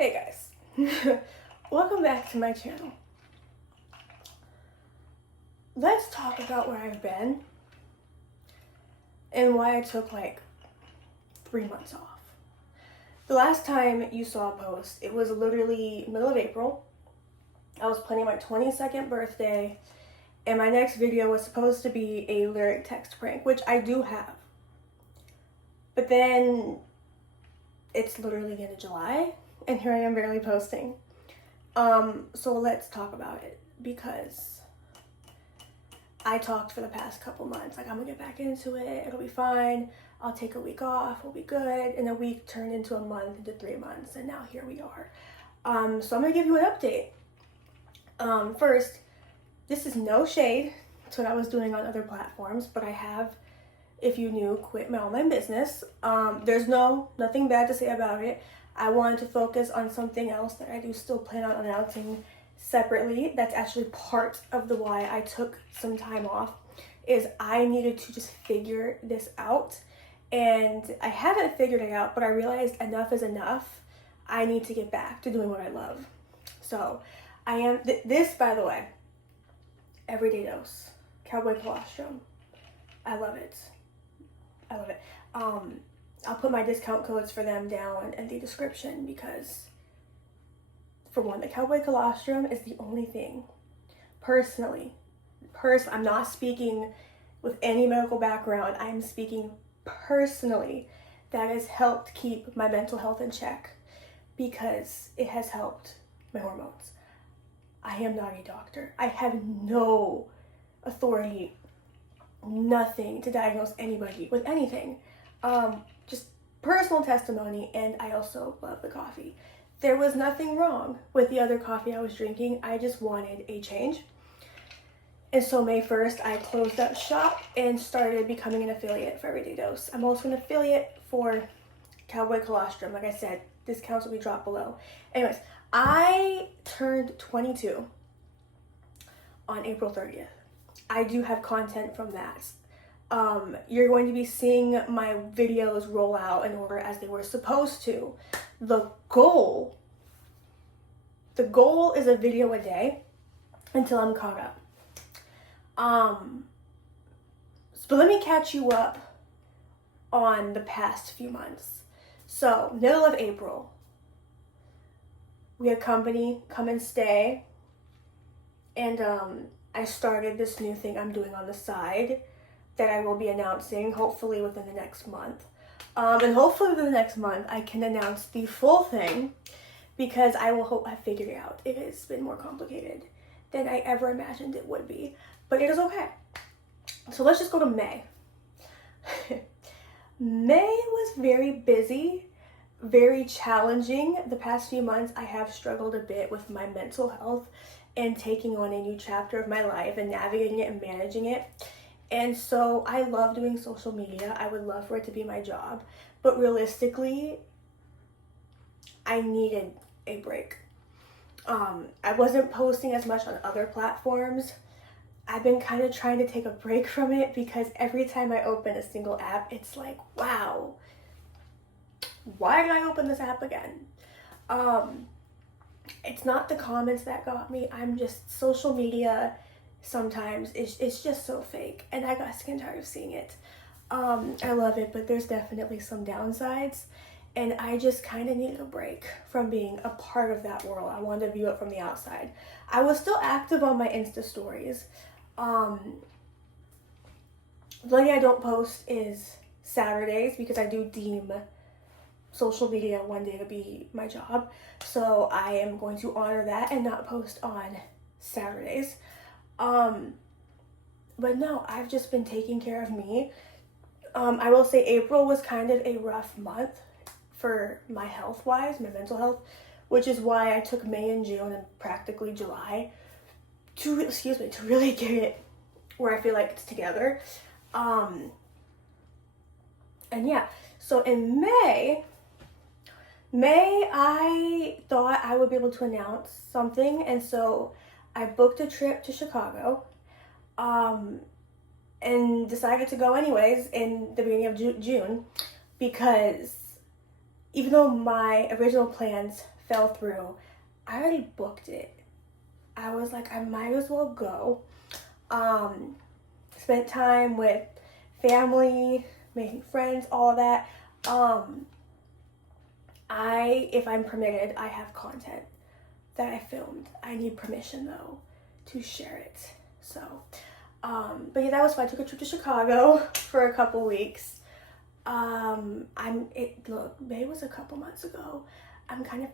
Hey guys, welcome back to my channel. Let's talk about where I've been and why I took like 3 months off. The last time you saw a post, it was literally middle of April. I was planning my 22nd birthday and my next video was supposed to be a lyric text prank, which I do have. But then it's literally the end of July and here I am barely posting. So let's talk about it because I talked for the past couple months, like I'm gonna get back into it, it'll be fine, I'll take a week off, we'll be good, and a week turned into a month, into 3 months, and now here we are. So I'm gonna give you an update. First, this is no shade to what I was doing on other platforms, but I have, if you knew, quit my online business. There's nothing bad to say about it. I wanted to focus on something else that I do still plan on announcing separately. That's actually part of the why I took some time off, is I needed to just figure this out. And I haven't figured it out, but I realized enough is enough. I need to get back to doing what I love. So I am, this by the way, everyday dose, Cowboy Colostrum. I love it. I love it. I'll put my discount codes for them down in the description because, for one, the Cowboy Colostrum is the only thing, personally, I'm not speaking with any medical background, I'm speaking personally, that has helped keep my mental health in check because it has helped my hormones. I am not a doctor. I have no authority, nothing to diagnose anybody with anything. Just personal testimony, and I also love the coffee. There was nothing wrong with the other coffee I was drinking. I just wanted a change. And so May 1st, I closed up shop and started becoming an affiliate for Everyday Dose. I'm also an affiliate for Cowboy Colostrum. Like I said, discounts will be dropped below. Anyways, I turned 22 on April 30th. I do have content from that. You're going to be seeing my videos roll out in order as they were supposed to. The goal is a video a day until I'm caught up. But let me catch you up on the past few months. So, middle of April, we had company come and stay, and I started this new thing I'm doing on the side that I will be announcing hopefully within the next month. And hopefully within the next month I can announce the full thing because I will hope I figured it out. It has been more complicated than I ever imagined it would be, but it is okay. So let's just go to May. May was very busy, very challenging. The past few months I have struggled a bit with my mental health and taking on a new chapter of my life and navigating it and managing it. And so I love doing social media. I would love for it to be my job. But realistically, I needed a break. I wasn't posting as much on other platforms. I've been kind of trying to take a break from it because every time I open a single app, it's like, wow, why did I open this app again? It's not the comments that got me. I'm just, social media sometimes it's just so fake, and I got sick and tired of seeing it. I love it, but there's definitely some downsides, and I just kind of needed a break from being a part of that world. I wanted to view it from the outside. I was still active on my Insta stories. The only day I don't post is Saturdays because I do deem social media one day to be my job, so I am going to honor that and not post on Saturdays. But no, I've just been taking care of me. I will say April was kind of a rough month for my health-wise, my mental health, which is why I took May and June and practically July to really get it where I feel like it's together. And yeah, so in May, I thought I would be able to announce something, and so I booked a trip to Chicago, and decided to go anyways in the beginning of June because even though my original plans fell through. I already booked it. I was like, I might as well go. Spent time with family, making friends, all that. If I'm permitted, I have content that I filmed. I need permission though to share it. So, but yeah, that was fun. I took a trip to Chicago for a couple weeks. Look, May was a couple months ago.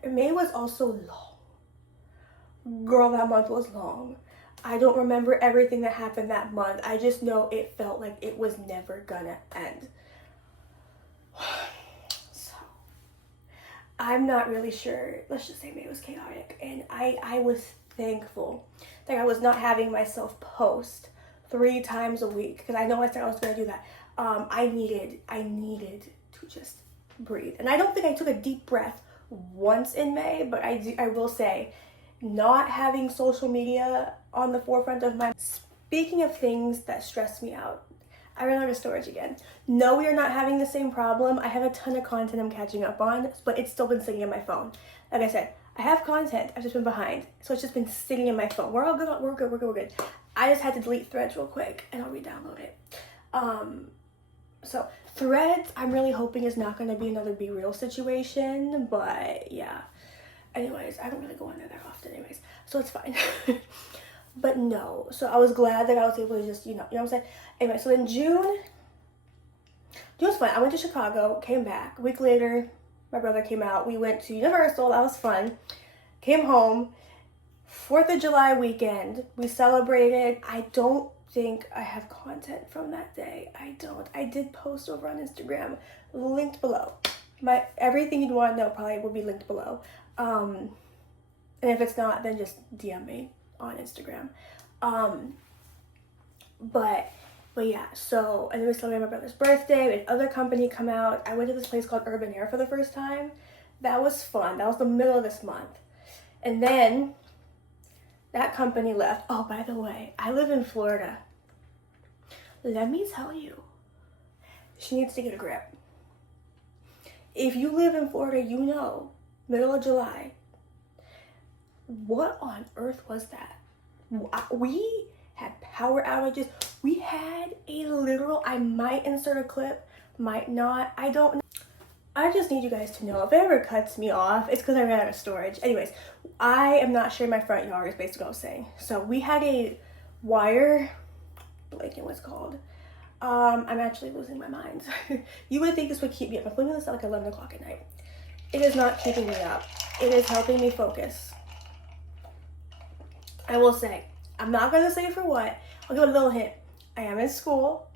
May was also long. Girl, that month was long. I don't remember everything that happened that month. I just know it felt like it was never gonna end. So, I'm not really sure. Let's just say May was chaotic. And I was thankful that I was not having myself post 3 times a week. Because I know I said I was gonna do that. I needed to just breathe. And I don't think I took a deep breath once in May, but I will say, not having social media on the forefront of my... Speaking of things that stress me out, I ran out of storage again. No, we are not having the same problem. I have a ton of content I'm catching up on, but it's still been sitting in my phone. Like I said, I have content, I've just been behind. So it's just been sitting in my phone. We're all good, we're good. I just had to delete Threads real quick and I'll re-download it. So Threads, I'm really hoping is not going to be another Be Real situation, but yeah. Anyways, I don't really go on there that often anyways, so it's fine. But no, so I was glad that I was able to just, you know what I'm saying? Anyway, so in June was fun. I went to Chicago, came back. A week later, my brother came out. We went to Universal, that was fun. Came home, 4th of July weekend, we celebrated. I don't think I have content from that day. I did post over on Instagram, linked below. Everything you'd want to know probably will be linked below. And if it's not, then just DM me on Instagram. But yeah, so, and then we celebrated my brother's birthday. We had other company come out. I went to this place called Urban Air for the first time. That was fun. That was the middle of this month. And then that company left. Oh, by the way, I live in Florida. Let me tell you, she needs to get a grip. If you live in Florida, you know, middle of July. What on earth was that? We had power outages. We had a literal, I might insert a clip, might not, I don't know. I just need you guys to know, if it ever cuts me off, it's because I ran out of storage. Anyways, I am not sharing my front yard, is basically what I was saying. So we had a wire, blanking what's called. I'm actually losing my mind. You would think this would keep me up. I'm filming this at like 11 o'clock at night. It is not keeping me up. It is helping me focus. I will say, I'm not going to say for what. I'll give a little hint. I am in school.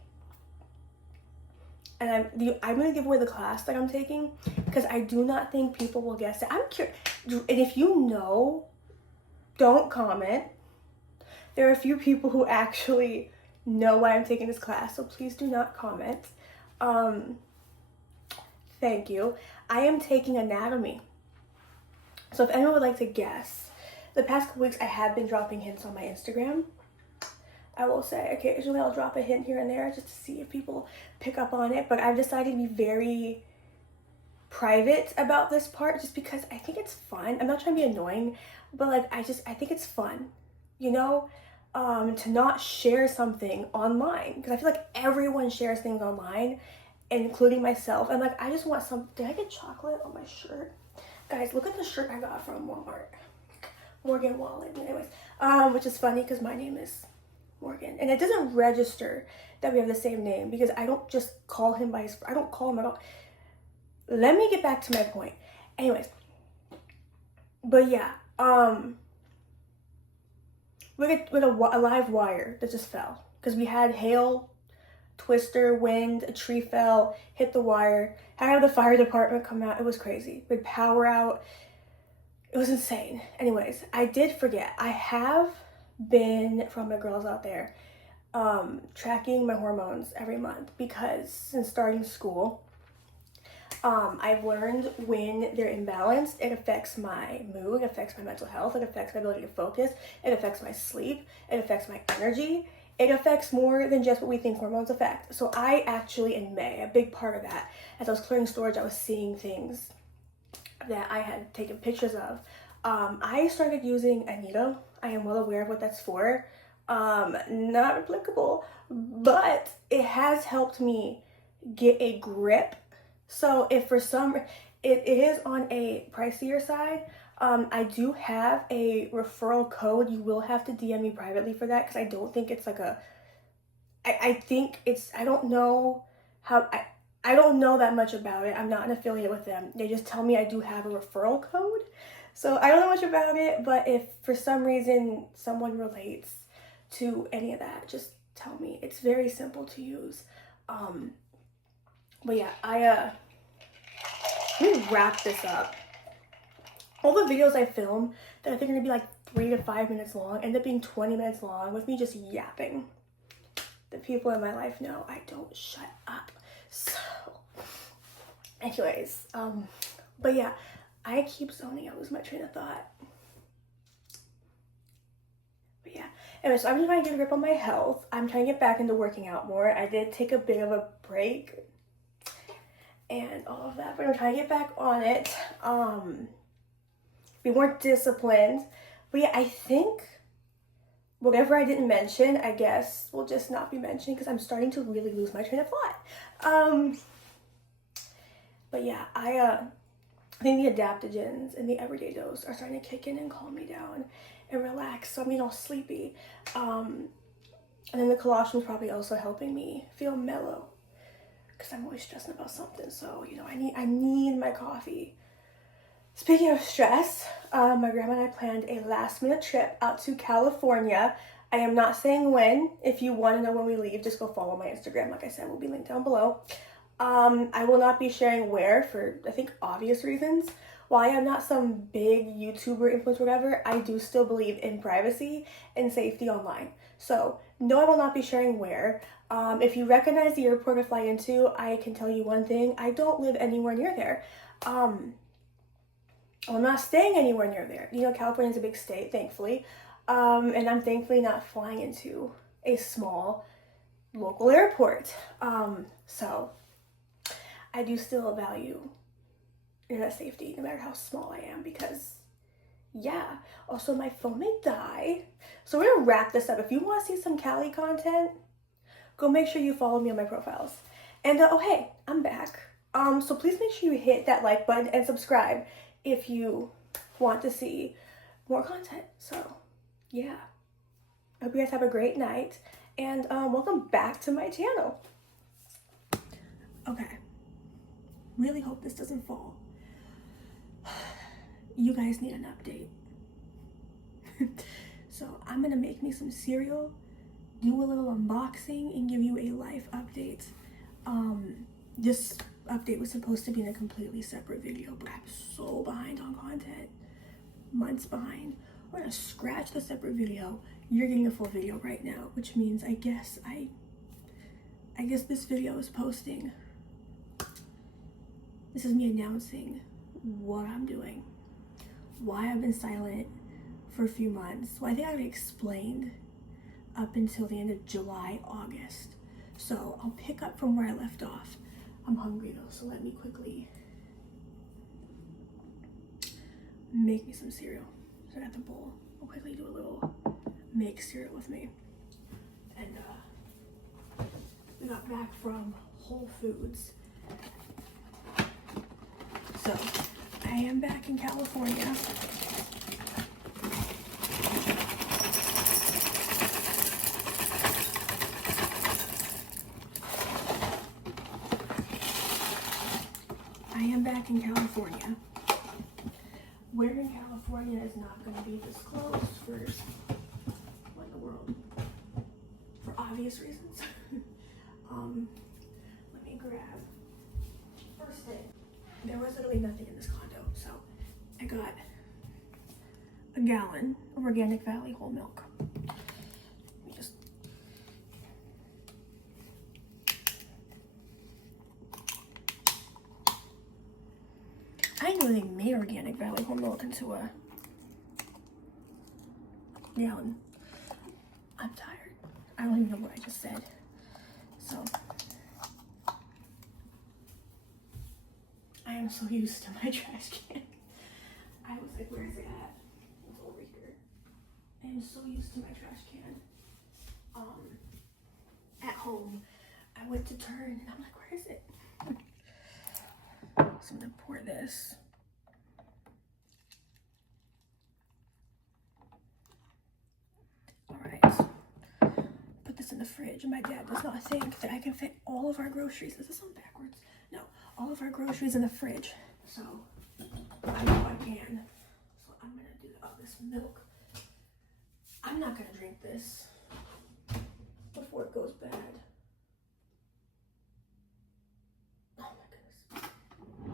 And I'm going to give away the class that I'm taking because I do not think people will guess it. I'm curious. And if you know, don't comment. There are a few people who actually know why I'm taking this class, so please do not comment. Thank you. I am taking anatomy. So if anyone would like to guess, the past couple weeks I have been dropping hints on my Instagram. I will say occasionally I'll drop a hint here and there just to see if people pick up on it, but I've decided to be very private about this part just because I think it's fun. I'm not trying to be annoying, but like I think it's fun, you know, to not share something online because I feel like everyone shares things online, including myself. And like I just want some. Did I get chocolate on my shirt? Guys, look at the shirt I got from Walmart. Morgan Wallet. Anyways, which is funny because my name is Morgan, and it doesn't register that we have the same name because I don't just call him by his. I don't call him at all. Let me get back to my point. Anyways, but yeah, with a live wire that just fell because we had hail, twister, wind, a tree fell, hit the wire. I had the fire department come out. It was crazy. With power out, it was insane. Anyways, I did forget. I have been, from the girls out there, tracking my hormones every month because since starting school, I've learned when they're imbalanced, it affects my mood, it affects my mental health, it affects my ability to focus, it affects my sleep, it affects my energy, it affects more than just what we think hormones affect. So I actually, in May, a big part of that, as I was clearing storage, I was seeing things that I had taken pictures of. I started using Anita. I am well aware of what that's for. Not applicable, but it has helped me get a grip. So if for some, it is on a pricier side. I do have a referral code. You will have to DM me privately for that, because I don't think it's like a, I think it's, I don't know how, I don't know that much about it. I'm not an affiliate with them. They just tell me I do have a referral code. So I don't know much about it, but if for some reason someone relates to any of that, just tell me. It's very simple to use. But yeah, let me wrap this up. All the videos I film that I think are gonna be like 3 to 5 minutes long end up being 20 minutes long with me just yapping. The people in my life know I don't shut up. So anyways, but yeah, I keep zoning. I lose my train of thought. But yeah, anyway, so I'm just trying to get a grip on my health. I'm trying to get back into working out more. I did take a bit of a break and all of that, but I'm trying to get back on it. Be more disciplined. But yeah, I think whatever I didn't mention, I guess will just not be mentioned, because I'm starting to really lose my train of thought. But yeah, I think the adaptogens and the everyday dose are starting to kick in and calm me down and relax, so I'm getting all sleepy. And then the colostrum is probably also helping me feel mellow, because I'm always stressing about something. So, you know, I need my coffee. Speaking of stress, my grandma and I planned a last minute trip out to California. I am not saying when. If you want to know when we leave, just go follow my Instagram. Like I said, will be linked down below. I will not be sharing where, for I think obvious reasons. While I am not some big YouTuber, influencer, whatever, I do still believe in privacy and safety online. So no, I will not be sharing where. If you recognize the airport I fly into, I can tell you one thing: I don't live anywhere near there. I'm not staying anywhere near there. You know, California is a big state, thankfully. And I'm thankfully not flying into a small local airport. So I do still value internet safety, no matter how small I am, because yeah. Also, my phone may die. So we're gonna wrap this up. If you want to see some Cali content, go make sure you follow me on my profiles. And oh hey, I'm back. So please make sure you hit that like button and subscribe if you want to see more content. So yeah, I hope you guys have a great night, and welcome back to my channel. Okay, really hope this doesn't fall. You guys need an update. So I'm gonna make me some cereal, do a little unboxing, and give you a life update. This update was supposed to be in a completely separate video, but I'm so behind on content, months behind. We're gonna scratch the separate video. You're getting a full video right now, which means I guess this video is posting. This is me announcing what I'm doing, why I've been silent for a few months. Well, I think I already explained up until the end of July, August. So I'll pick up from where I left off. I'm hungry though, so let me quickly make me some cereal. So I got the bowl. I'll quickly do a little make cereal with me. And we got back from Whole Foods. So I am back in California. In California. Where in California is not going to be disclosed for what in the world, for obvious reasons. Let me grab first thing. There was literally nothing in this condo, so I got a gallon of Organic Valley whole milk. I didn't know they made Organic Valley whole milk into a gallon. I'm tired. I don't even know what I just said. So I am so used to my trash can. I was like, where is it at? It's over here. I am so used to my trash can. At home, I went to turn and I'm like, where is it? So I'm gonna pour this. All right, put this in the fridge. My dad does not think that I can fit all of our groceries. Is this on backwards? No, all of our groceries in the fridge. So I know I can. So I'm gonna do this milk. I'm not gonna drink this before it goes bad. Oh my goodness.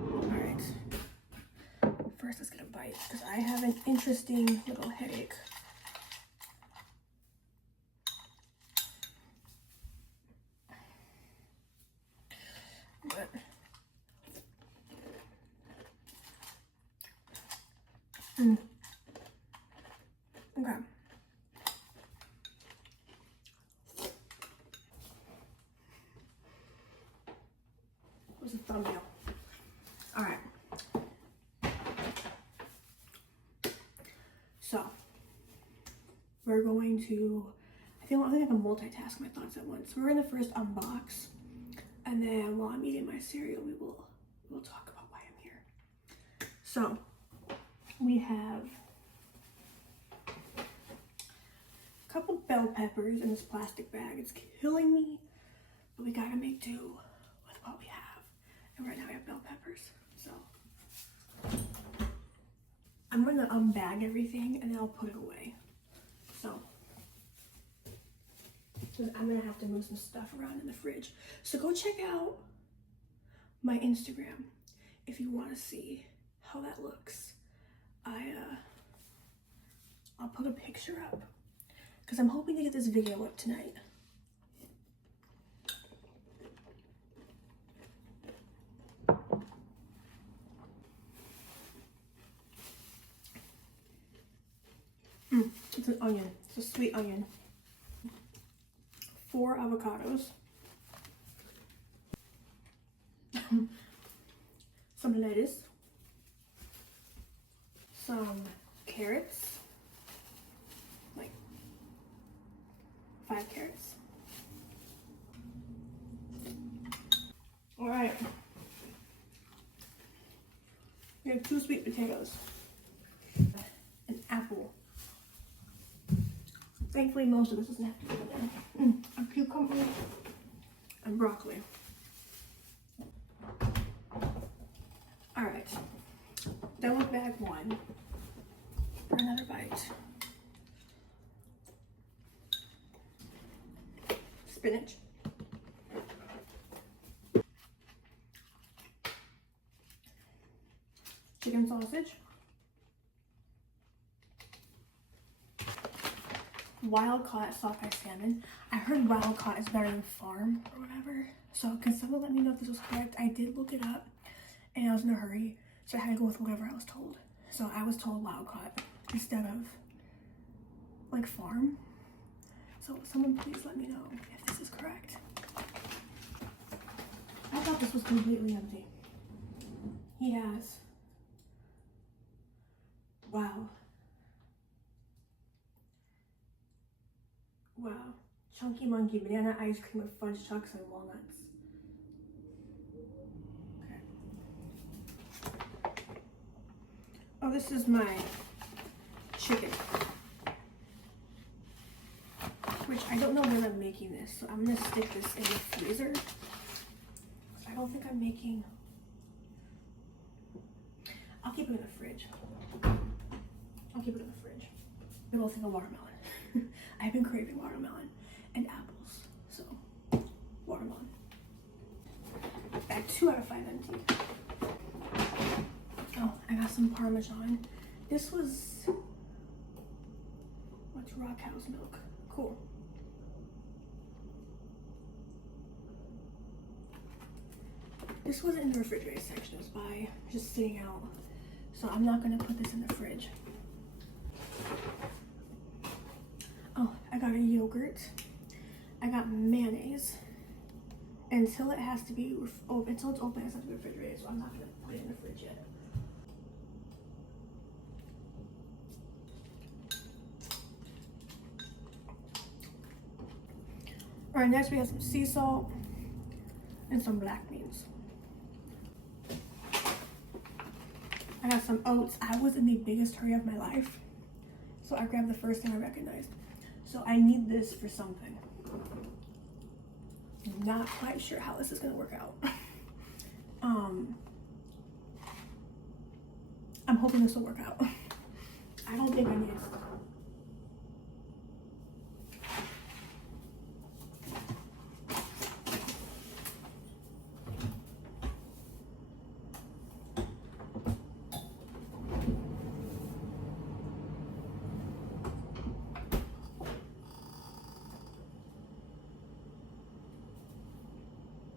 All right. First, let's get a bite because I have an interesting little headache. But okay. Where's the thumbnail? All right. So we're going to, I think I can multitask my thoughts at once. We're gonna first unbox, and then while I'm eating my cereal, we'll talk about why I'm here. So we have a couple bell peppers in this plastic bag. It's killing me, but we gotta make do with what we have. And right now we have bell peppers. So I'm gonna unbag everything and then I'll put it away. So I'm gonna have to move some stuff around in the fridge. So go check out my Instagram if you want to see how that looks. I'll put a picture up because I'm hoping to get this video up tonight. It's an onion. It's a sweet onion. 4 avocados. Some lettuce. Some carrots. Like 5 carrots. All right. We have 2 sweet potatoes. An apple. Thankfully, most of this doesn't have to go in there. A cucumber and broccoli. All right, done with bag 1. For another bite. Spinach. Chicken sausage. Wild caught sockeye salmon. I heard wild caught is better than farm or whatever. So can someone let me know if this was correct? I did look it up and I was in a hurry, so I had to go with whatever I was told. So I was told wild caught instead of like farm. So someone please let me know if this is correct. I thought this was completely empty. He has, wow. Wow. Chunky Monkey banana ice cream with fudge chucks and walnuts. Okay. Oh, this is my chicken. Which I don't know when I'm making this, so I'm gonna stick this in the freezer. I don't think I'm making. I'll keep it in the fridge. I'll keep it in the fridge. I will think of watermelon. I've been craving watermelon and apples, so watermelon. Bag 2 out of 5 empty. Oh, I got some Parmesan. This was, what's raw cow's milk? Cool. This wasn't in the refrigerator section, it was by just sitting out. So I'm not gonna put this in the fridge. Oh, I got a yogurt. I got mayonnaise. Until it has to be, until it's open, it has to be refrigerated, so I'm not gonna put it in the fridge yet. All right, next we have some sea salt and some black beans. I got some oats. I was in the biggest hurry of my life, so I grabbed the first thing I recognized. So I need this for something. Not quite sure how this is gonna work out. I'm hoping this will work out. I don't think I need it.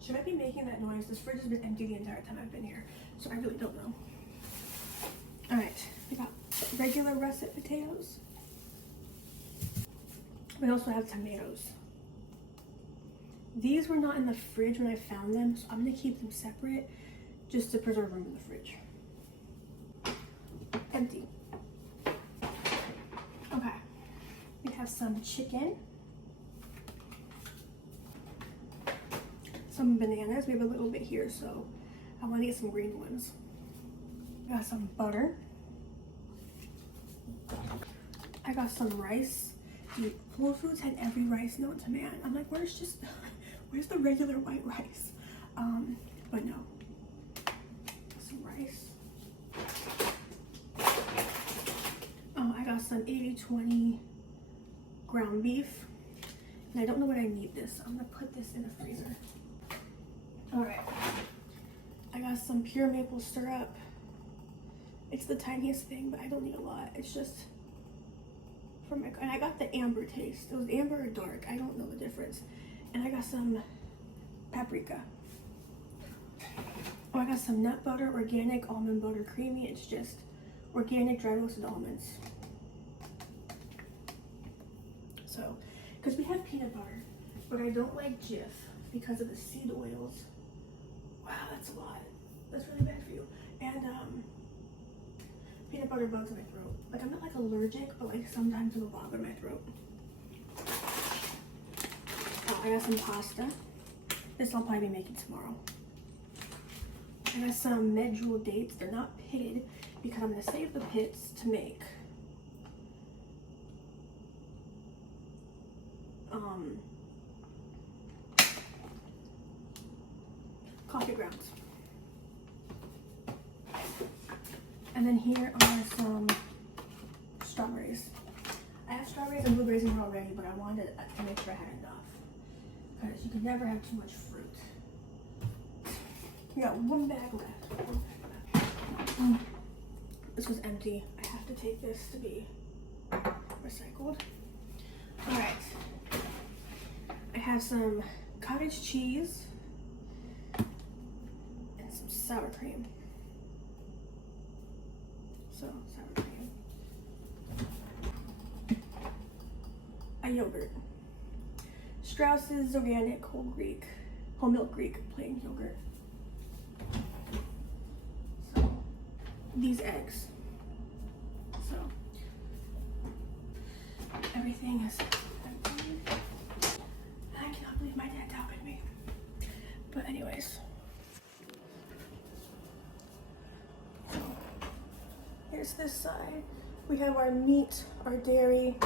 Should I be making that noise? This fridge has been empty the entire time I've been here, so I really don't know. All right, we got regular russet potatoes. We also have tomatoes. These were not in the fridge when I found them, so I'm gonna keep them separate just to preserve room in the fridge. Empty. Okay, we have some chicken. Some bananas. We have a little bit here, so I want to get some green ones. I got some butter. I got some rice. Dude, Whole Foods had every rice known to man. I'm like, where's the regular white rice? But no. Some rice. Oh, I got some 80-20 ground beef. And I don't know what I need this, so I'm gonna put this in the freezer. All right, I got some pure maple syrup. It's the tiniest thing, but I don't need a lot. It's just for my, and I got the amber taste. It was amber or dark, I don't know the difference. And I got some paprika. Oh, I got some nut butter, organic almond butter creamy. It's just organic dry roasted almonds. So, because we have peanut butter, but I don't like Jif because of the seed oils. Wow, that's a lot. That's really bad for you. And peanut butter bugs in my throat. Like, I'm not like allergic, but like sometimes it'll bother my throat. Oh, I got some pasta. This I'll probably be making tomorrow. I got some medjool dates. They're not pitted because I'm gonna save the pits to make coffee grounds. And then here are some strawberries. I have strawberries and blueberries in here already, but I wanted to make sure I had enough because you can never have too much fruit. We got one bag left. This was empty. I have to take this to be recycled. All right. I have some cottage cheese and some sour cream. So, sour cream. A yogurt. Strauss's organic whole milk Greek plain yogurt. So, these eggs. So, everything is empty. I cannot believe my dad doubted me. But anyways. Here's this side. We have our meat, our dairy,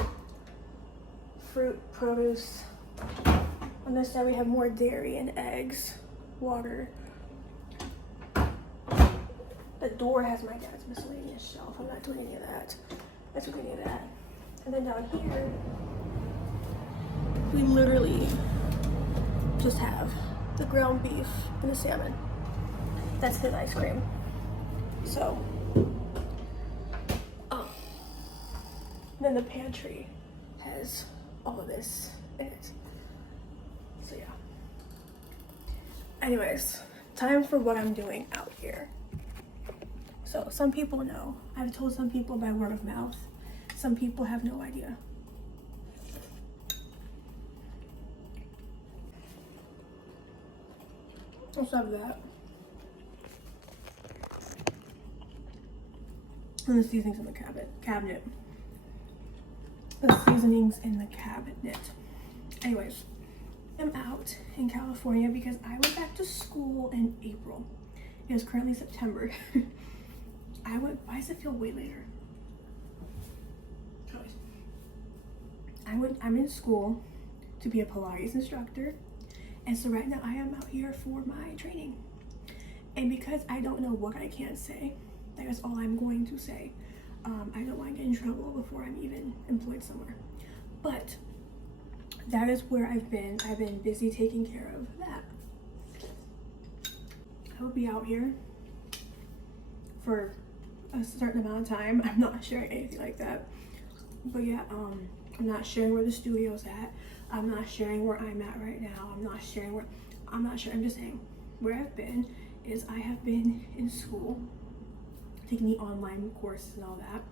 fruit, produce. On this side we have more dairy and eggs, water. The door has my dad's miscellaneous shelf. I'm not doing any of that. That's what we need that. And then down here, we literally just have the ground beef and the salmon. That's his ice cream. So, then the pantry has all of this in it. So yeah. Anyways, time for what I'm doing out here. So some people know. I've told some people by word of mouth. Some people have no idea. Also have that. And the seasonings in the cabinet. The seasonings in the cabinet. Anyways, am out in California because I went back to school in April. It is currently September. Why does it feel way later? I'm in school to be a Pilates instructor, and so right now I am out here for my training. And because I don't know what I can say, that is all I'm going to say. I don't want to get in trouble before I'm even employed somewhere. But that is where I've been. I've been busy taking care of that. I will be out here for a certain amount of time. I'm not sharing anything like that. But yeah, I'm not sharing where the studio's at. I'm not sharing where I'm at right now. I'm not sharing. I'm just saying where I've been is I have been in school, taking the online courses and all that.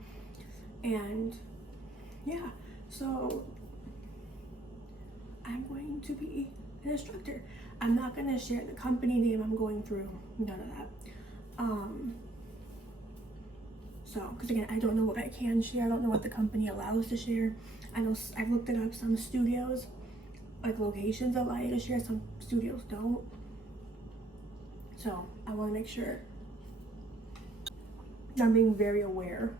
And yeah, so I'm going to be an instructor. I'm not going to share the company name I'm going through, none of that. So, because again, I don't know what I can share. I don't know what the company allows to share. I know I've looked it up. Some studios, like locations, allow you to share. Some studios don't. So, I want to make sure that I'm being very aware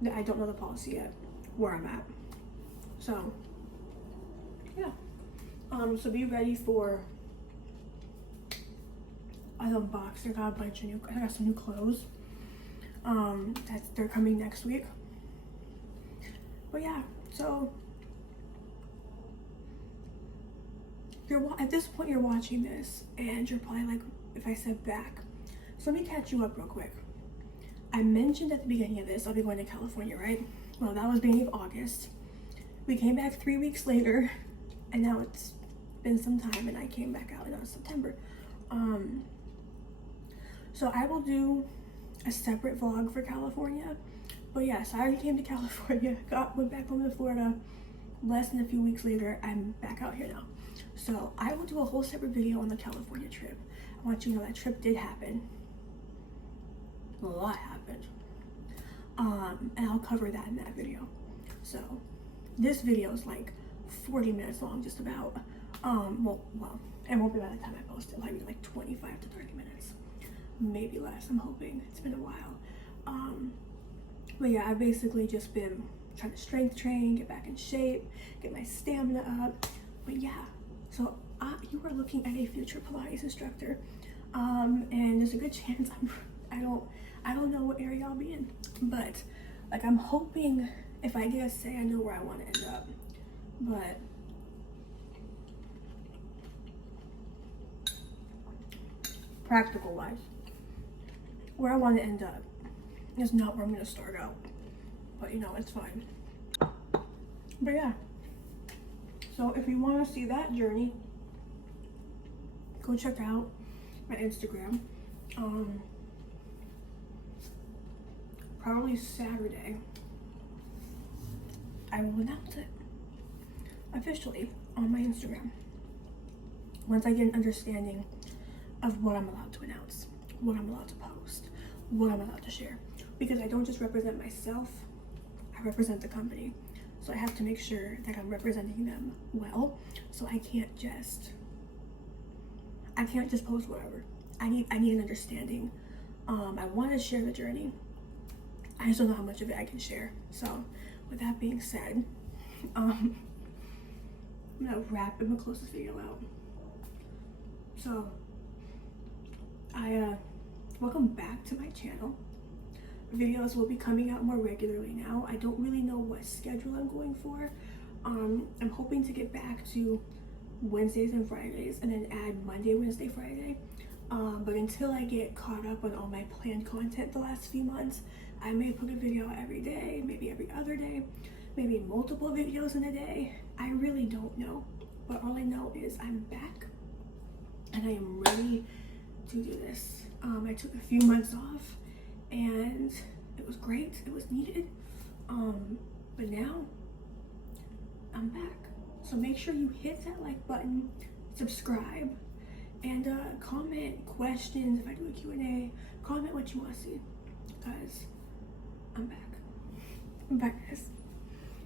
that I don't know the policy yet, where I'm at. So, yeah. So be ready for an unboxing. I got some new clothes. They're coming next week. But yeah, so at this point you're watching this and you're probably like, if I said back. So let me catch you up real quick. I mentioned at the beginning of this, I'll be going to California, right? Well, that was beginning of August. We came back 3 weeks later, and now it's been some time, and I came back out in September. So I will do a separate vlog for California. But yes, I already came to California, went back home to Florida. Less than a few weeks later, I'm back out here now. So I will do a whole separate video on the California trip. I want you to know that trip did happen. A lot happened. And I'll cover that in that video. So this video is like 40 minutes long, just about. Well, it won't be by the time I post it. It'll be like 25 to 30 minutes, maybe less. I'm hoping. It's been a while. But yeah, I've basically just been trying to strength train, get back in shape, get my stamina up. But yeah, so you are looking at a future Pilates instructor, and there's a good chance I don't know what area I'll be in, but like I'm hoping if I get a say, I know where I want to end up. But practical wise, where I want to end up is not where I'm going to start out, but you know, it's fine. But yeah, so if you want to see that journey, go check out my Instagram. Probably Saturday, I will announce it officially on my Instagram once I get an understanding of what I'm allowed to announce, what I'm allowed to post, what I'm allowed to share. Because I don't just represent myself, I represent the company. So I have to make sure that I'm representing them well. So I can't just post whatever. I need an understanding. I want to share the journey. I just don't know how much of it I can share. So with that being said, I'm gonna close this video out. So welcome back to my channel. Videos will be coming out more regularly now. I don't really know what schedule I'm going for. I'm hoping to get back to Wednesdays and Fridays and then add Monday, Wednesday, Friday. But until I get caught up on all my planned content the last few months, I may put a video every day, maybe every other day, maybe multiple videos in a day. I really don't know. But all I know is I'm back and I am ready to do this. I took a few months off and it was great. It was needed. But now I'm back. So make sure you hit that like button, subscribe, and comment questions. If I do a Q&A, comment what you want to see, because I'm back. I'm back, guys.